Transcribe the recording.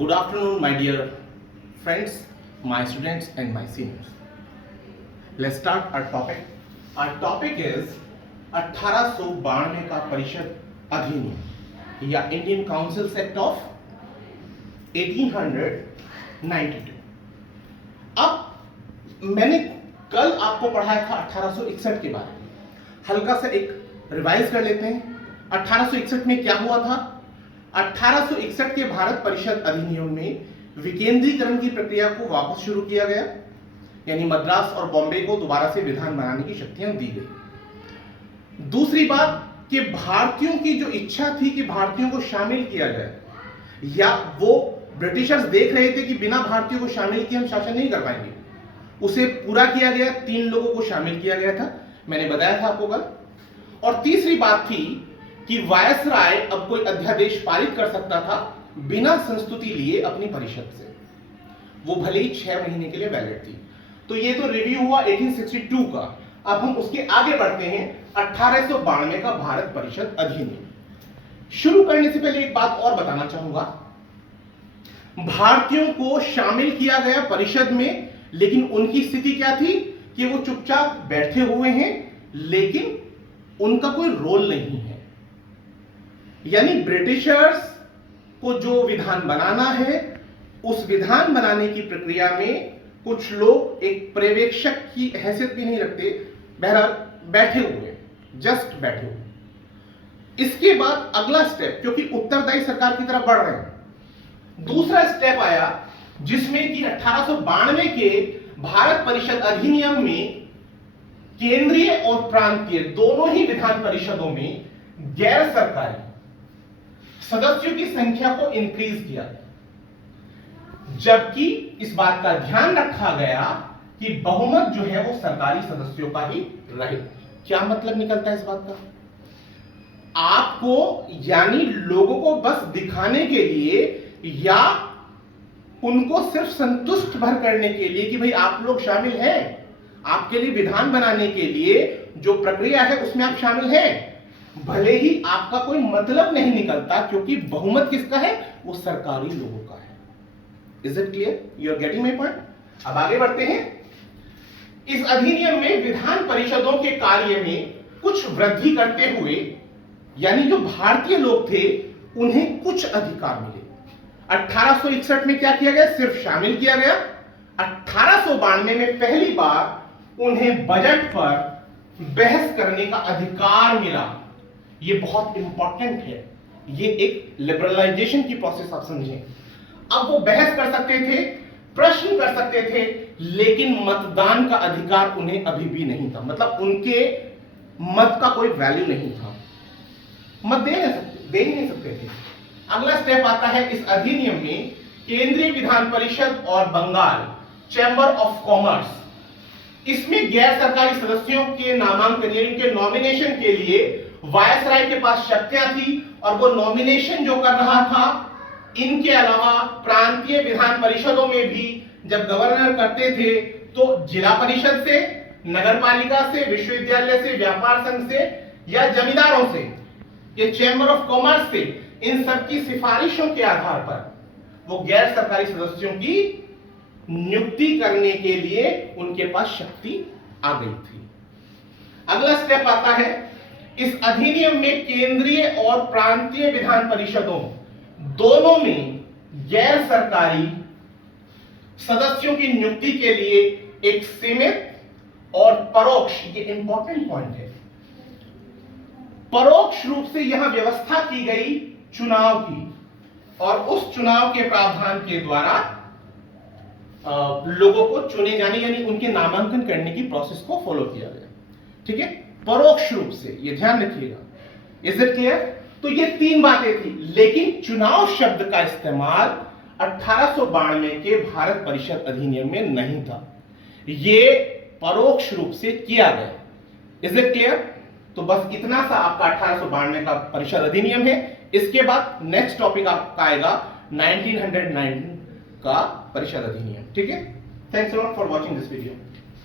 Good afternoon, my dear friends, my students, and my seniors. Let's start our topic. Our topic is 1892 का परिषद अधिनियम या Indian council act of 1892। अब मैंने कल आपको पढ़ाया था 1861 के बारे में, हल्का सा एक रिवाइज कर लेते हैं। 1861 में क्या हुआ था? 1861 के भारत परिषद अधिनियम में विकेंद्रीकरण की प्रक्रिया को वापस शुरू किया गया, यानी मद्रास और बॉम्बे को दोबारा से विधान बनाने की शक्तियां दी गई। दूसरी बात कि भारतीयों की जो इच्छा थी कि भारतीयों को शामिल किया जाए, या वो ब्रिटिशर्स देख रहे थे कि बिना भारतीयों को शामिल किए हम शासन नहीं कर पाएंगे, उसे पूरा किया गया। 3 लोगों को शामिल किया गया था, मैंने बताया था आपको कल। और तीसरी बात थी कि वायसराय अब कोई अध्यादेश पारित कर सकता था बिना संस्तुति लिए अपनी परिषद से, वो भले ही 6 महीने के लिए वैलिड थी। तो ये तो रिव्यू हुआ 1862 का। अब हम उसके आगे बढ़ते हैं 1892 का भारत परिषद अधिनियम। शुरू करने से पहले एक बात और बताना चाहूंगा। भारतीयों को शामिल किया गया परिषद में, लेकिन उनकी स्थिति क्या थी कि वो चुपचाप बैठे हुए हैं, लेकिन उनका कोई रोल नहीं है। यानी ब्रिटिशर्स को जो विधान बनाना है, उस विधान बनाने की प्रक्रिया में कुछ लोग एक पर्यवेक्षक की हैसियत भी नहीं रखते, बहरहाल बैठे हुए, जस्ट बैठे हुए। इसके बाद अगला स्टेप, क्योंकि उत्तरदायी सरकार की तरफ बढ़ रहे हैं, दूसरा स्टेप आया जिसमें कि 1892 के भारत परिषद अधिनियम में केंद्रीय और प्रांतीय दोनों ही विधान परिषदों में गैर सरकारी सदस्यों की संख्या को इंक्रीज किया, जबकि इस बात का ध्यान रखा गया कि बहुमत जो है वो सरकारी सदस्यों का ही रहे। क्या मतलब निकलता है इस बात का? आपको यानी लोगों को बस दिखाने के लिए या उनको सिर्फ संतुष्ट भर करने के लिए कि भाई आप लोग शामिल हैं, आपके लिए विधान बनाने के लिए जो प्रक्रिया है उसमें आप शामिल हैं, भले ही आपका कोई मतलब नहीं निकलता, क्योंकि बहुमत किसका है? वो सरकारी लोगों का है। Is it clear? You are getting my point? अब आगे बढ़ते हैं। इस अधिनियम में विधान परिषदों के कार्य में कुछ वृद्धि करते हुए, यानी जो भारतीय लोग थे उन्हें कुछ अधिकार मिले। 1861 में क्या किया गया? सिर्फ शामिल किया गया। 1892 में पहली बार उन्हें बजट पर बहस करने का अधिकार मिला। ये बहुत इंपॉर्टेंट है, ये एक लिबरलाइजेशन की प्रोसेस आप समझें। अब वो बहस कर सकते थे, प्रश्न कर सकते थे, लेकिन मतदान का अधिकार उन्हें अभी भी नहीं था। मतलब उनके मत का कोई वैल्यू नहीं था, मत दे ही नहीं सकते थे। अगला स्टेप आता है इस अधिनियम में केंद्रीय विधान परिषद और बंगाल चैंबर ऑफ कॉमर्स, इसमें गैर सरकारी सदस्यों के नामांकन यानी के नॉमिनेशन के लिए वायसराय के पास शक्तियां थी, और वो नॉमिनेशन जो कर रहा था, इनके अलावा प्रांतीय विधान परिषदों में भी जब गवर्नर करते थे तो जिला परिषद से, नगरपालिका से, विश्वविद्यालय से, व्यापार संघ से या जमींदारों से, ये चैंबर ऑफ कॉमर्स से, इन सब की सिफारिशों के आधार पर वो गैर सरकारी सदस्यों की नियुक्ति करने के लिए उनके पास शक्ति आ गई थी। अगला स्टेप आता है इस अधिनियम में केंद्रीय और प्रांतीय विधान परिषदों दोनों में गैर सरकारी सदस्यों की नियुक्ति के लिए एक सीमित और परोक्ष, ये इंपॉर्टेंट पॉइंट है, परोक्ष रूप से यहां व्यवस्था की गई चुनाव की, और उस चुनाव के प्रावधान के द्वारा लोगों को चुने जाने यानी उनके नामांकन करने की प्रोसेस को फॉलो किया गया। ठीक है, परोक्ष रूप से, ये ध्यान रखिएगा। Is it clear? तो ये 3 बातें थी, लेकिन चुनाव शब्द का इस्तेमाल 1892 के भारत परिषद अधिनियम में नहीं था, ये परोक्ष रूप से किया गया। Is it clear? तो बस इतना सा आपका 1892 का परिषद अधिनियम है। इसके बाद नेक्स्ट टॉपिक आपका आएगा 1919 का परिषद अधिनियम। ठीक है, thanks a lot for watching this video.